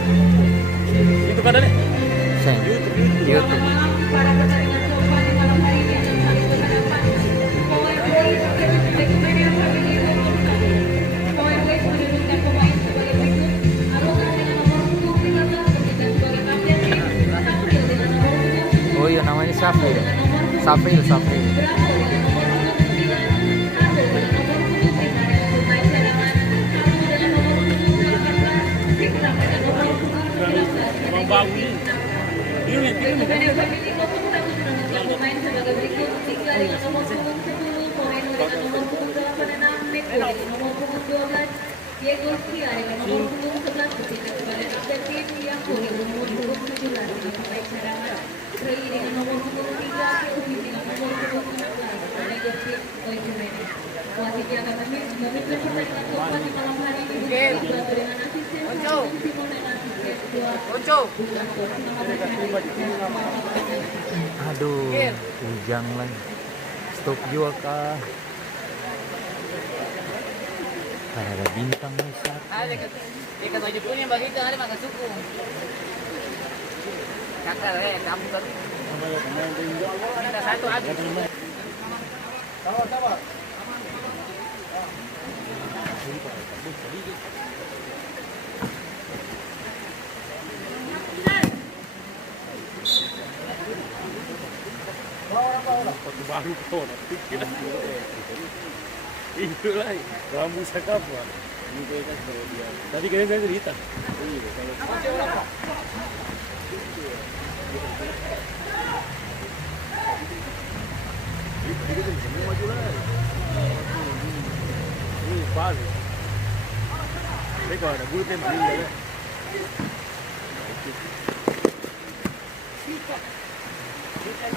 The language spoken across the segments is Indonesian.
punya. Itu kan ada. YouTube. Oh iya namanya Safril. Safril. Bang Bawi. Ini Pemain sebagai berikut Dikla dengan nomor punggung 10, Moreno dengan nomor punggung 86, Metro dengan nomor punggung 12, Diego Sia dengan nomor punggung 11 bertindak sebagai kapten tim, Yakuri dengan nomor punggung 17 dengan pemain cadangan, Rey dengan nomor punggung 3, Kevin dengan nomor punggung 16, manajer tim Oikumene. Wasitnya akan memimpin pertandingan keempat di malam hari ini dibantu dengan asisten Simon dan asisten Aduh, ujang lagi. Stop juga kah? Ada bintang nih saat. Ikan tujuh punya bagi itu ada makan suku. Kakak kamu kan. Ada satu aja. Sama. Waktu baru kau nak pikir itu lah rambu sakapa ini kan kalau dia tadi kalian saya cerita kalau itu semua maju lah ini baru mereka ada bulu tembak ya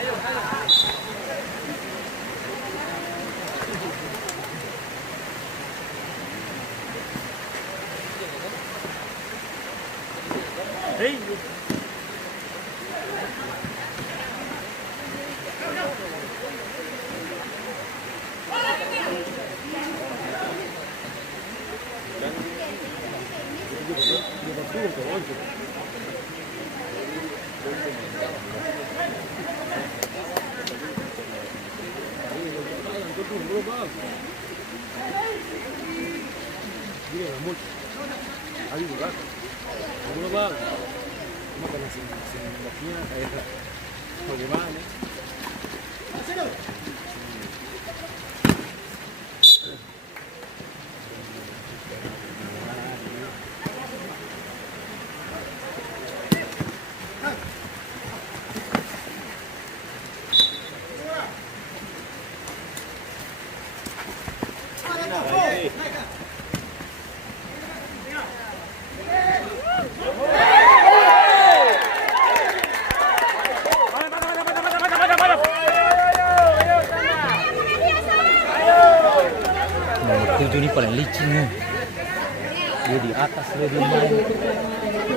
ayo hey Ayo juga, boleh bang. Makan nasi baknya kayak bagaimana? Tujuh ini paling licin nih. Dia di atas dia main.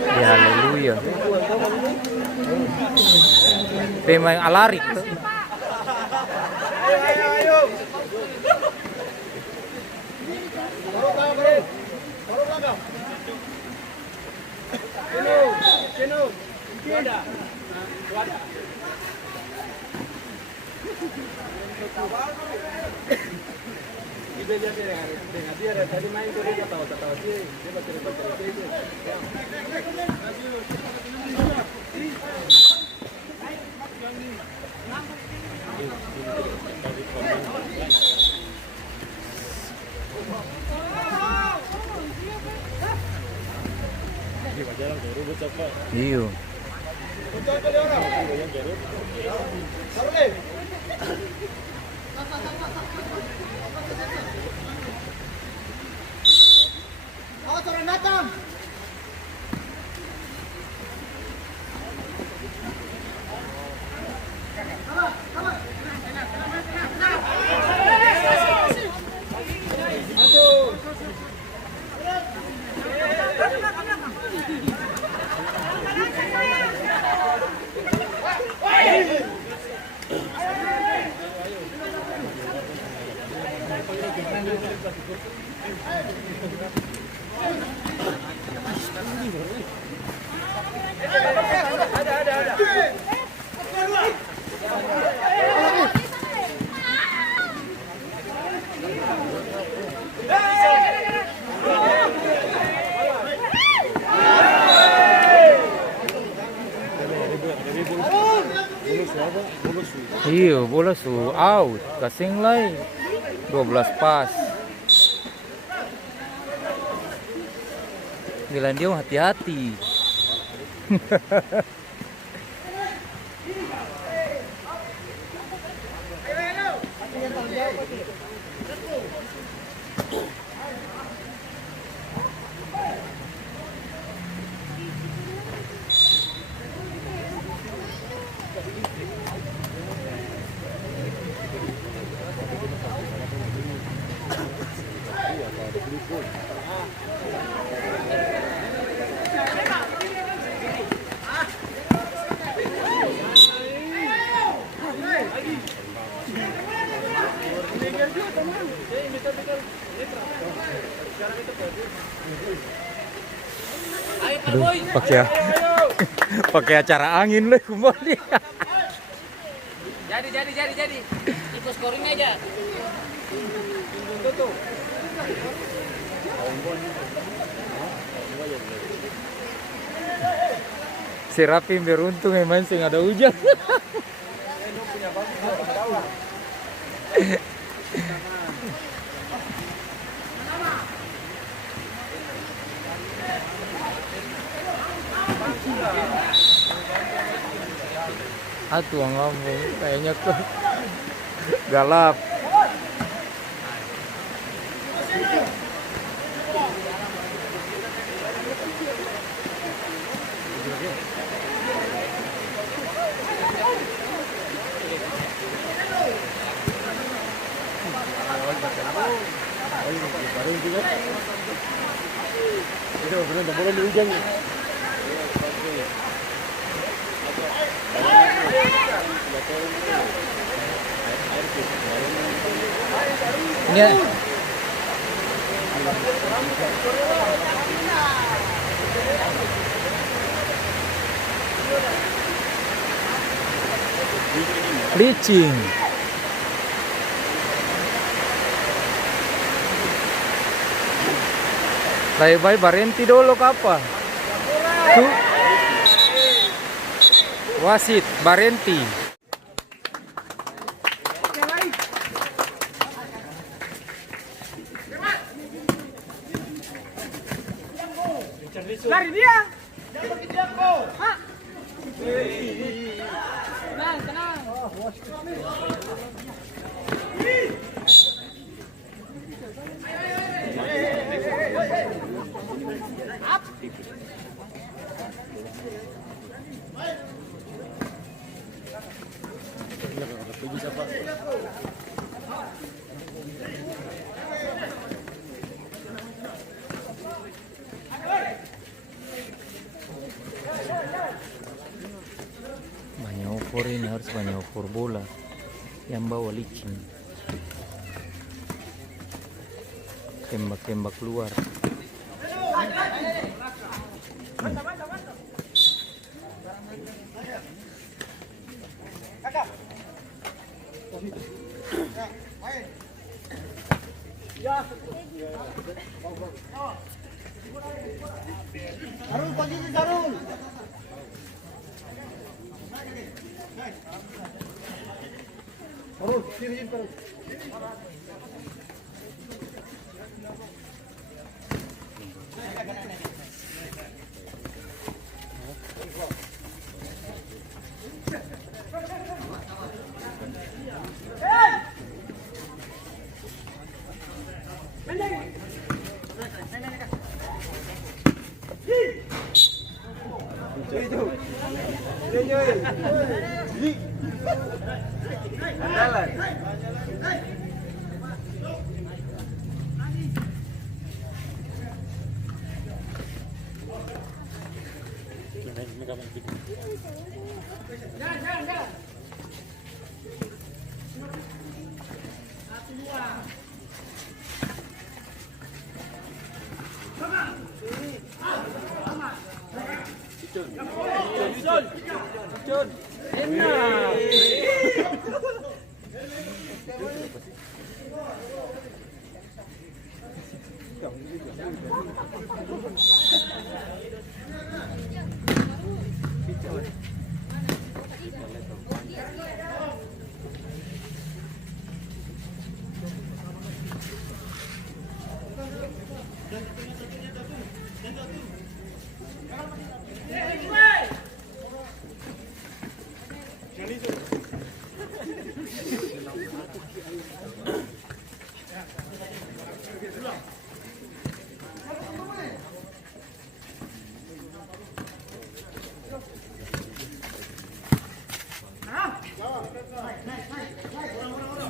Ya haleluya. Pemain alarik tuh. Ayo. Baru belakang. Ceno. Ada. Wadah. Dia dengan dia tadi main tuh dia tahu sih dia cerita itu. Iya. Awas orang datang. Iya, bola su out, kasing lai 12 pas. Bilang dia hati-hati. Aduh, pakai acara angin lah kembali. Jadi. Ikut scoring aja. Si Rapi beruntung emang sih nggak ada hujan. Tuang ngomong kayaknya kok galap. Itu benar boleh hujan. Ini licin. Bye-bye Barenti dulu apa? Tuh. Wasit Barenti. Lari dia. Tenang. Banyak ukur ini harus banyak ukur bola yang bawa licin. Tembak-tembak keluar. Sarul posisi Sarul. Sarul, sini Sarul.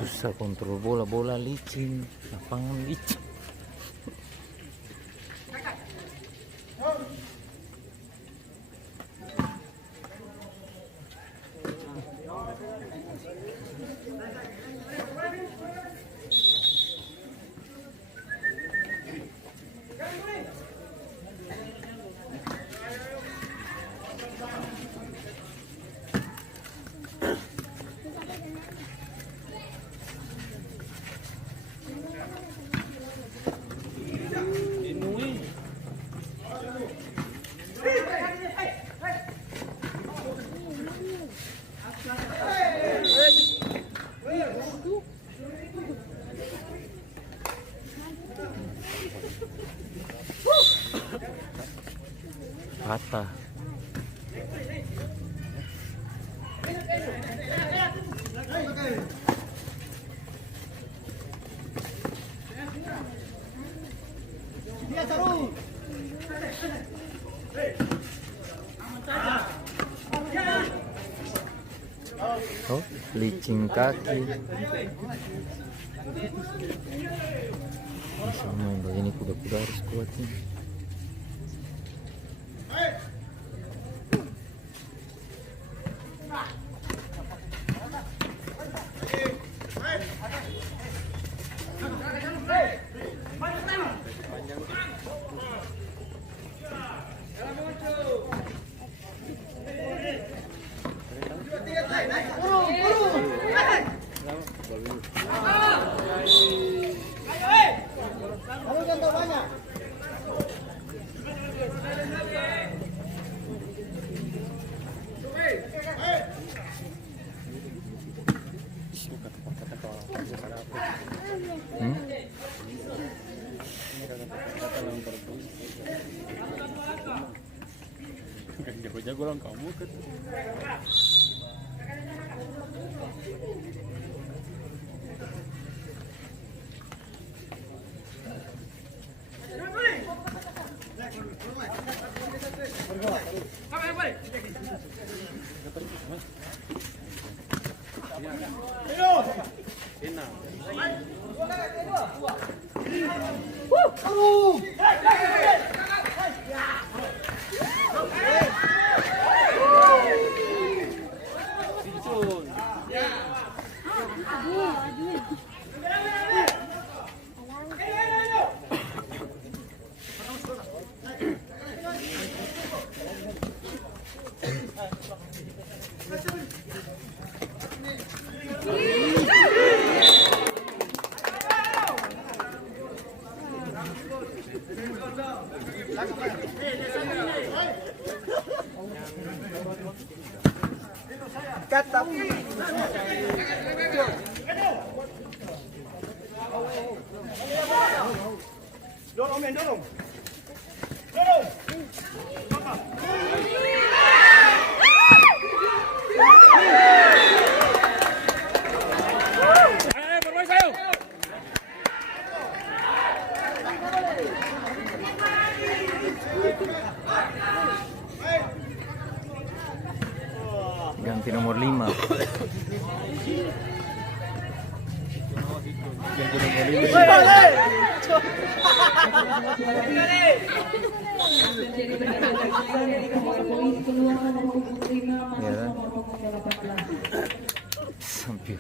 Susah kontrol bola licin, lapangan licin. Patah. Oh, licin kaki. Bisa main begini, kuda-kuda harus kuat nih. Jago-jago lang kamu kan. Dorong men, dorong. Ganti nomor 5. Sampai.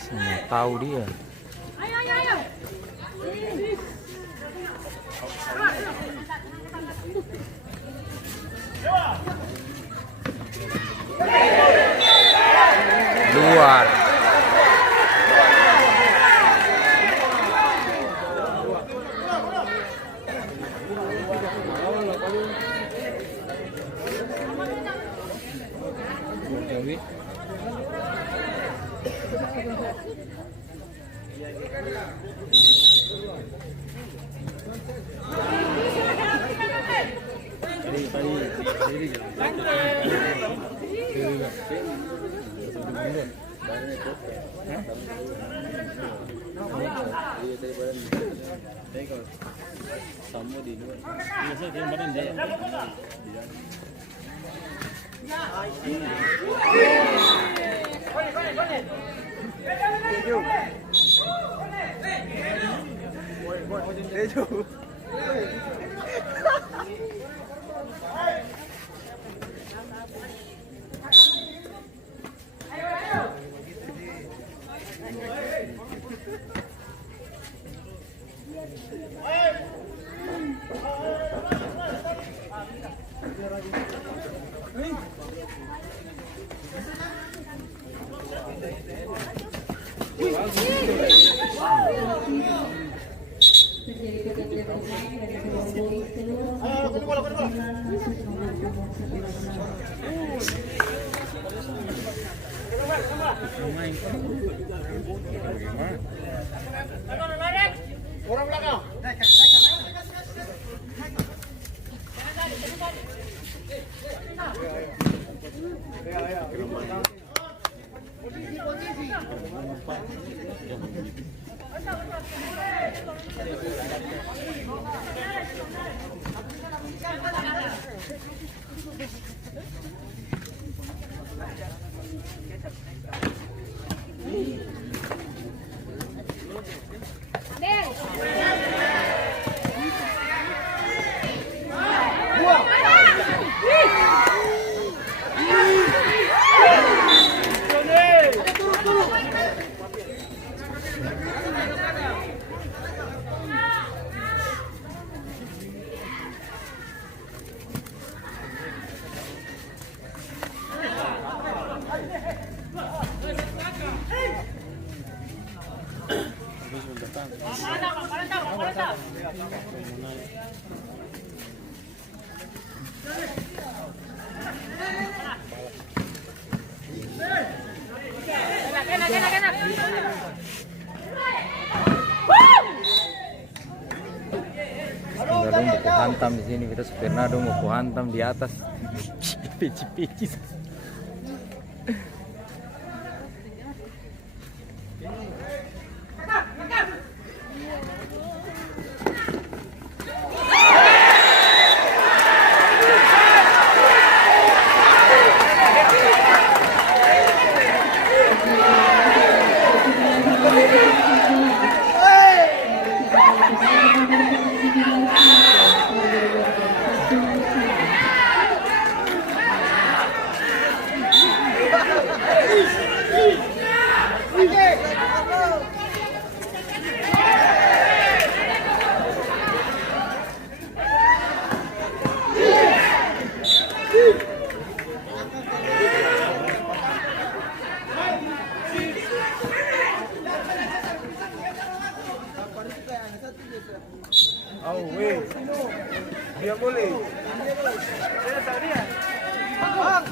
Semua tahu dia. Luar. Sama di luar. Biasa dia badan dalam. Orang belakang. Tornado mau ku hantam di sini, kita tornado mau ku hantam di atas. Pici-pici. Oh, weh. Dia boleh. Saya tahu dia. Bang.